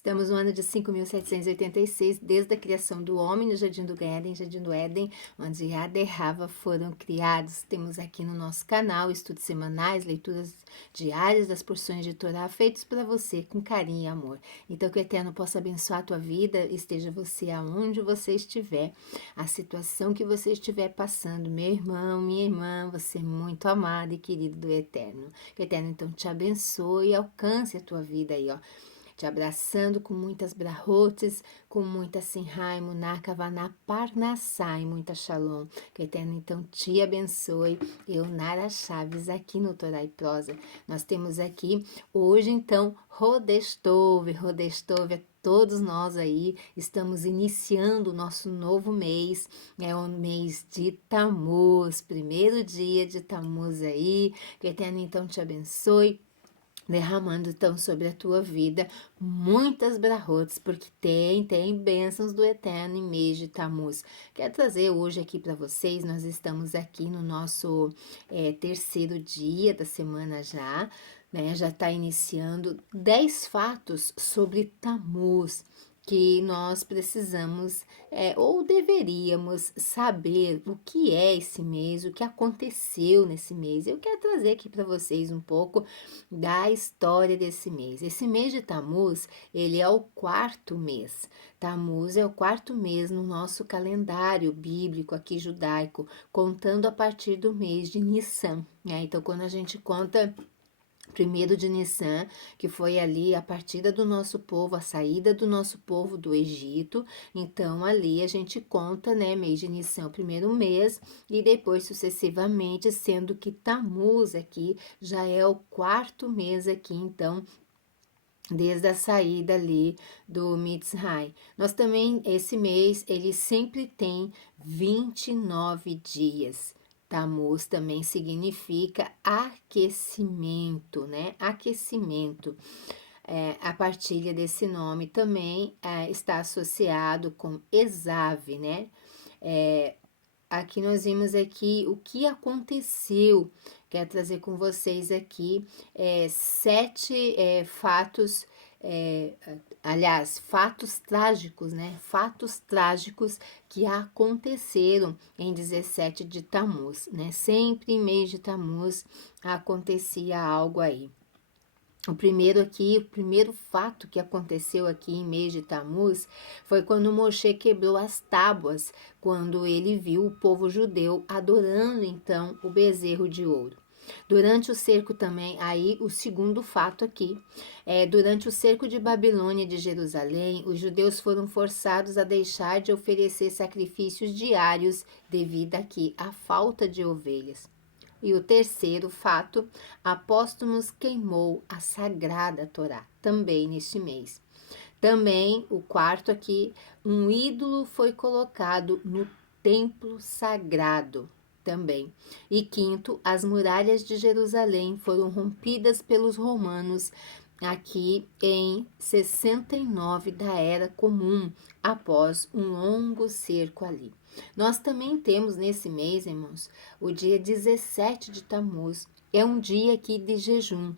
Estamos no ano de 5.786, desde a criação do homem no Jardim do Éden, onde Ada e Rava foram criados. Temos aqui no nosso canal estudos semanais, leituras diárias das porções de Torá feitos para você com carinho e amor. Então que o Eterno possa abençoar a tua vida, esteja você aonde você estiver, a situação que você estiver passando, meu irmão, minha irmã, você é muito amado e querido do Eterno. Que o Eterno então te abençoe e alcance a tua vida aí, ó, te abraçando com muitas brahotes, com muita sinhai, munaka, vaná, parnassá e muita shalom. Que o Eterno então te abençoe. Eu, Nara Chaves, aqui no Torá e Prosa. Nós temos aqui hoje então Rodestove a todos nós aí, estamos iniciando o nosso novo mês, é o mês de Tammuz, primeiro dia de Tammuz aí. Que o Eterno então te abençoe, derramando então sobre a tua vida muitas brahotes, porque tem bênçãos do Eterno em mês de Tammuz. Quero trazer hoje aqui para vocês, nós estamos aqui no nosso terceiro dia da semana já, né? Já está iniciando 10 fatos sobre Tammuz que nós precisamos ou deveríamos saber o que é esse mês, o que aconteceu nesse mês. Eu quero trazer aqui para vocês um pouco da história desse mês. Esse mês de Tammuz, ele é o quarto mês. Tammuz é o quarto mês no nosso calendário bíblico aqui judaico, contando a partir do mês de Nissan, né? Então, quando a gente conta primeiro de Nissan, que foi ali a partida do nosso povo, a saída do nosso povo do Egito. Então, ali a gente conta, né, mês de Nissan, o primeiro mês, e depois sucessivamente, sendo que Tammuz aqui já é o quarto mês aqui, então, desde a saída ali do Mitzray. Nós também, esse mês, ele sempre tem 29 dias. Tammuz também significa aquecimento, né? Aquecimento. A partilha desse nome também está associado com Esav, né? Aqui nós vimos aqui o que aconteceu. Quero trazer com vocês aqui 7 fatos, fatos trágicos, né? Fatos trágicos que aconteceram em 17 de Tammuz, né? Sempre em mês de Tammuz acontecia algo aí. O primeiro fato que aconteceu aqui em mês de Tammuz foi quando Moshe quebrou as tábuas, quando ele viu o povo judeu adorando então o bezerro de ouro. Durante o cerco também, aí o segundo fato aqui, durante o cerco de Babilônia de Jerusalém, os judeus foram forçados a deixar de oferecer sacrifícios diários devido aqui à falta de ovelhas. E o terceiro fato, Apóstolos queimou a sagrada Torá, também neste mês. Também, o quarto aqui, um ídolo foi colocado no templo sagrado, também. E quinto, as muralhas de Jerusalém foram rompidas pelos romanos aqui em 69 da Era Comum, após um longo cerco ali. Nós também temos nesse mês, irmãos, o dia 17 de Tammuz. É um dia aqui de jejum.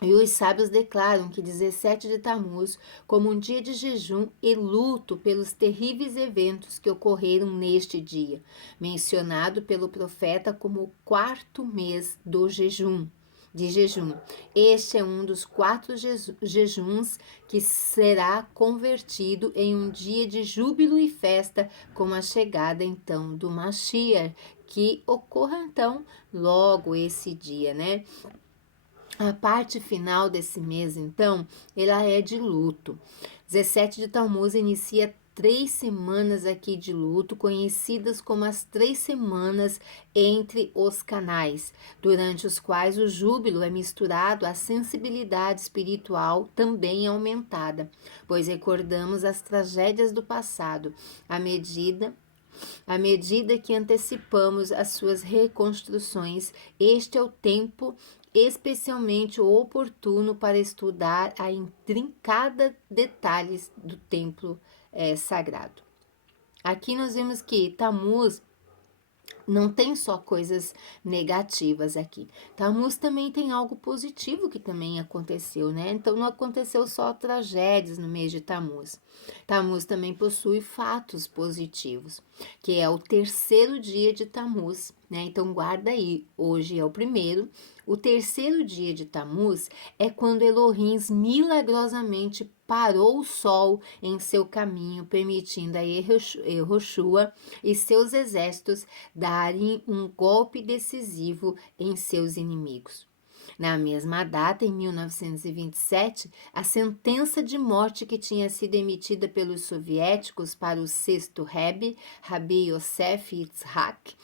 E os sábios declaram que 17 de Tammuz como um dia de jejum e luto pelos terríveis eventos que ocorreram neste dia, mencionado pelo profeta como o quarto mês do jejum. De jejum. Este é um dos 4 jejuns que será convertido em um dia de júbilo e festa com a chegada então do Mashiach, que ocorra então logo esse dia, né? A parte final desse mês, então, ela é de luto. 17 de Tammuz inicia 3 semanas aqui de luto, conhecidas como as 3 semanas entre os canais, durante os quais o júbilo é misturado à sensibilidade espiritual também aumentada, pois recordamos as tragédias do passado, à medida que antecipamos as suas reconstruções. Este é o tempo especialmente oportuno para estudar a intrincada detalhes do templo sagrado. Aqui nós vemos que Tammuz Não tem só coisas negativas aqui. Tammuz também tem algo positivo que também aconteceu, né? Então não aconteceu só tragédias no mês de Tammuz. Tammuz também possui fatos positivos, que é o terceiro dia de Tammuz, né? Então guarda aí, hoje é o primeiro. O terceiro dia de Tammuz é quando Elohim milagrosamente parou o sol em seu caminho, permitindo a Yehoshua e seus exércitos darem um golpe decisivo em seus inimigos. Na mesma data, em 1927, a sentença de morte que tinha sido emitida pelos soviéticos para o sexto Rebbe, Rabbi Yosef Yitzhak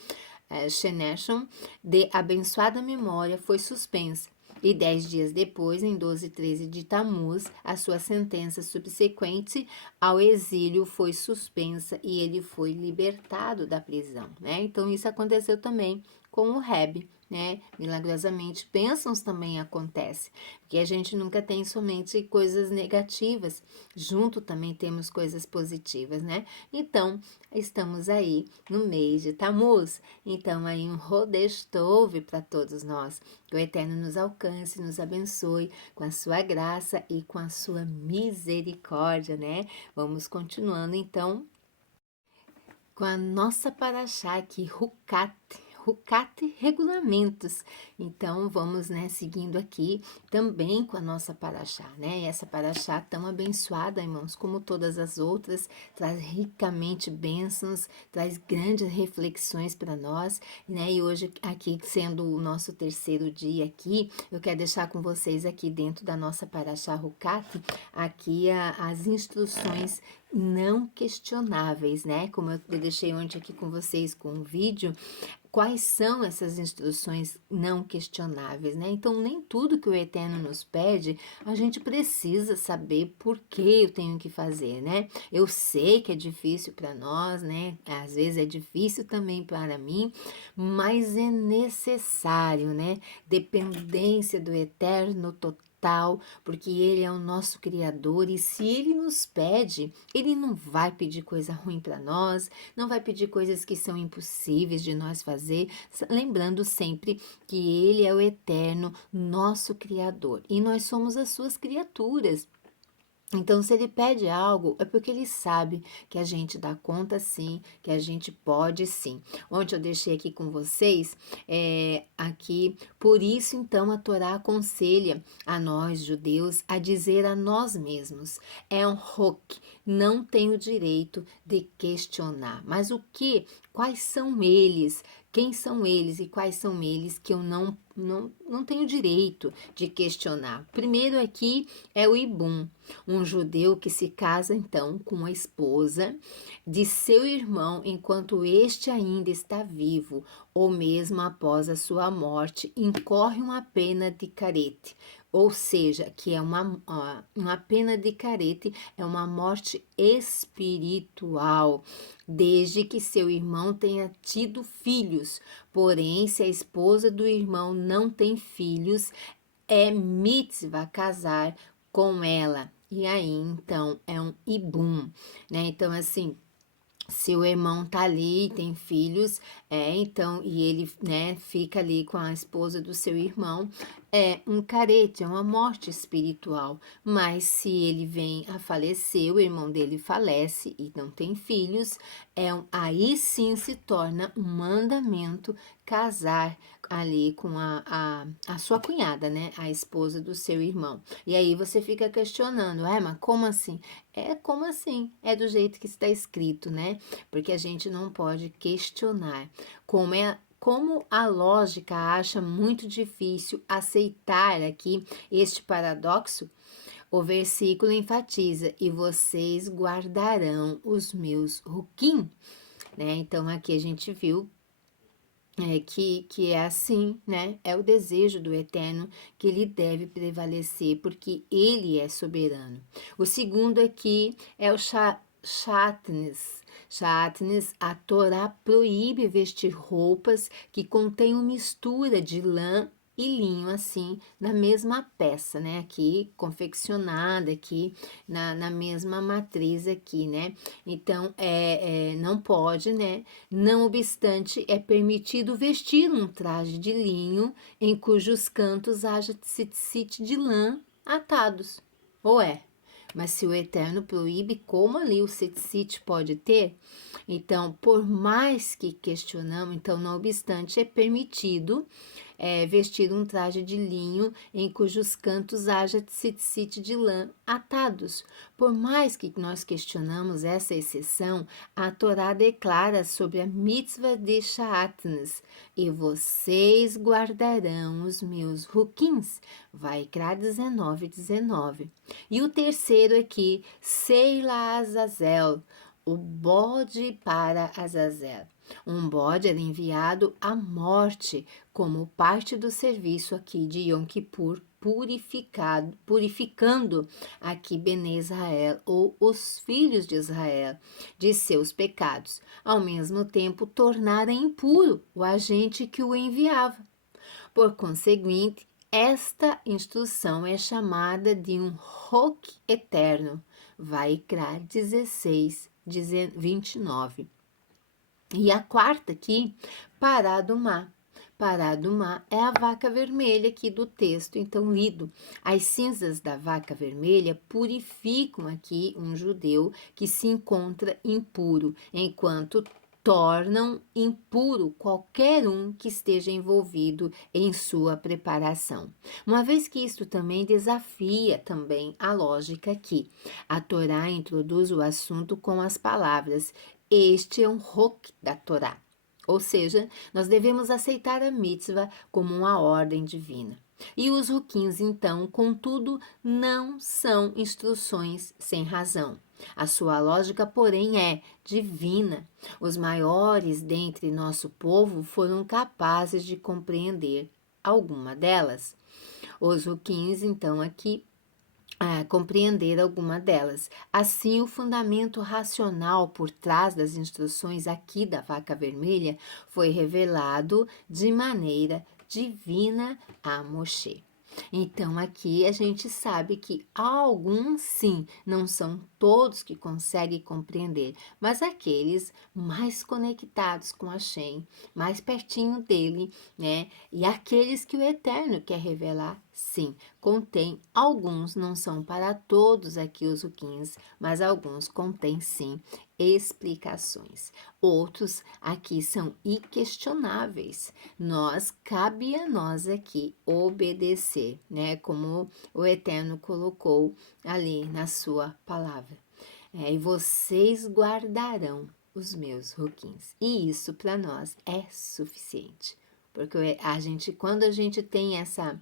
Sheneshon, de abençoada memória, foi suspensa. E 10 dias depois, em 12 e 13 de Tammuz, a sua sentença subsequente ao exílio foi suspensa e ele foi libertado da prisão, né? Então, isso aconteceu também com o Rebbe, né? Milagrosamente, bênçãos também acontecem, porque a gente nunca tem somente coisas negativas, junto também temos coisas positivas, né? Então, estamos aí no mês de Tammuz, então aí um Rodesh Tov para todos nós, que o Eterno nos alcance, nos abençoe com a sua graça e com a sua misericórdia, né? Vamos continuando então com a nossa paraxá aqui, Rucat regulamentos. Então, vamos, né, seguindo aqui também com a nossa paraxá, né? E essa paraxá tão abençoada, irmãos, como todas as outras, traz ricamente bênçãos, traz grandes reflexões para nós, né? E hoje, aqui, sendo o nosso terceiro dia aqui, eu quero deixar com vocês aqui dentro da nossa paraxá Rucat, aqui as instruções não questionáveis, né? Como eu deixei ontem aqui com vocês com um vídeo, quais são essas instruções não questionáveis, né? Então, nem tudo que o Eterno nos pede, a gente precisa saber por que eu tenho que fazer, né? Eu sei que é difícil para nós, né? Às vezes é difícil também para mim, mas é necessário, né? Dependência do Eterno total, porque Ele é o nosso Criador e se Ele nos pede, Ele não vai pedir coisa ruim para nós, não vai pedir coisas que são impossíveis de nós fazer, lembrando sempre que Ele é o Eterno, nosso Criador, e nós somos as suas criaturas. Então, se ele pede algo, é porque ele sabe que a gente dá conta sim, que a gente pode sim. Ontem eu deixei aqui com vocês, aqui, por isso então a Torá aconselha a nós judeus a dizer a nós mesmos, é um roque, não tenho direito de questionar. Mas o que? Quais são eles? Quem são eles e quais são eles que eu não tenho direito de questionar? Primeiro aqui é o Ibum, um judeu que se casa então com a esposa de seu irmão enquanto este ainda está vivo, ou mesmo após a sua morte, incorre uma pena de carete. Ou seja, que é uma pena de carete, é uma morte espiritual, desde que seu irmão tenha tido filhos. Porém, se a esposa do irmão não tem filhos, é mitzvah casar com ela. E aí, então, é um ibum, né? Então, assim, se o irmão tá ali, tem filhos, então, e ele, né, fica ali com a esposa do seu irmão, é um carete, é uma morte espiritual. Mas se ele vem a falecer, o irmão dele falece e não tem filhos, aí sim se torna um mandamento casar ali com a sua cunhada, né, a esposa do seu irmão. E aí você fica questionando, mas como assim? É como assim? É do jeito que está escrito, né? Porque a gente não pode questionar. Como a lógica acha muito difícil aceitar aqui este paradoxo, o versículo enfatiza: e vocês guardarão os meus ruquim, né? Então aqui a gente viu que é assim, né? É o desejo do Eterno que ele deve prevalecer, porque ele é soberano. O segundo aqui é o Shatnes. Shatnes, a Torá proíbe vestir roupas que contenham mistura de lã e linho, assim, na mesma peça, né, aqui confeccionada aqui na mesma matriz aqui, né. Então, não pode, né, não obstante, é permitido vestir um traje de linho em cujos cantos haja tecido de lã atados. Ou é? Mas se o Eterno proíbe, como ali o tecido pode ter? Então, por mais que questionamos, então, não obstante, é permitido vestir um traje de linho em cujos cantos haja tzitzit de lã atados. Por mais que nós questionamos essa exceção, a Torá declara sobre a mitzvah de Shaatnes, e vocês guardarão os meus ruquins. Vaikra 19:19. E o terceiro aqui, Seila Azazel, o bode para Azazel. Um bode era enviado à morte como parte do serviço aqui de Yom Kippur, purificando aqui Bene Israel, ou os filhos de Israel, de seus pecados, ao mesmo tempo tornara impuro o agente que o enviava. Por conseguinte, esta instrução é chamada de um Hok eterno, Vaikra 16:29. E a quarta aqui, Paradumá. Paradumá é a vaca vermelha aqui do texto, então lido. As cinzas da vaca vermelha purificam aqui um judeu que se encontra impuro, enquanto tornam impuro qualquer um que esteja envolvido em sua preparação. Uma vez que isto também desafia também a lógica aqui. A Torá introduz o assunto com as palavras: este é um Hok da Torá. Ou seja, nós devemos aceitar a mitzvah como uma ordem divina. E os ruquins, então, contudo, não são instruções sem razão. A sua lógica, porém, é divina. Os maiores dentre nosso povo foram capazes de compreender alguma delas. Os ruquins, então, aqui compreender alguma delas. Assim, o fundamento racional por trás das instruções aqui da vaca vermelha foi revelado de maneira divina a Moshe. Então, aqui a gente sabe que alguns sim, não são todos que conseguem compreender, mas aqueles mais conectados com a Shem, mais pertinho dele, né? E aqueles que o Eterno quer revelar, sim, contém. Alguns não são para todos aqui os ruquins, mas alguns contêm sim explicações. Outros aqui são inquestionáveis. Cabe a nós aqui obedecer, né? Como o Eterno colocou ali na sua palavra. E vocês guardarão os meus ruquins. E isso para nós é suficiente. Porque quando a gente tem essa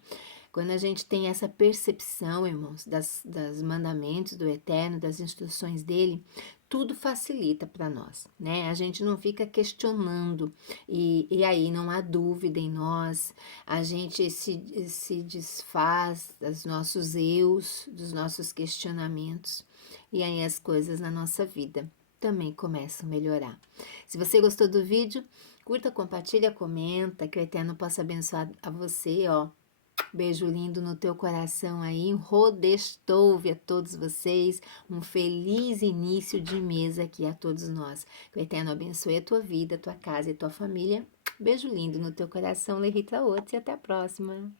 percepção, irmãos, das mandamentos do Eterno, das instruções dele, tudo facilita para nós, né? A gente não fica questionando e aí não há dúvida em nós, a gente se desfaz dos nossos eus, dos nossos questionamentos, e aí as coisas na nossa vida também começam a melhorar. Se você gostou do vídeo, curta, compartilha, comenta, que o Eterno possa abençoar a você, ó. Beijo lindo no teu coração aí, Rodestouve a todos vocês, um feliz início de mês aqui a todos nós. Que o Eterno abençoe a tua vida, a tua casa e a tua família. Beijo lindo no teu coração, Lerita Outros, e até a próxima.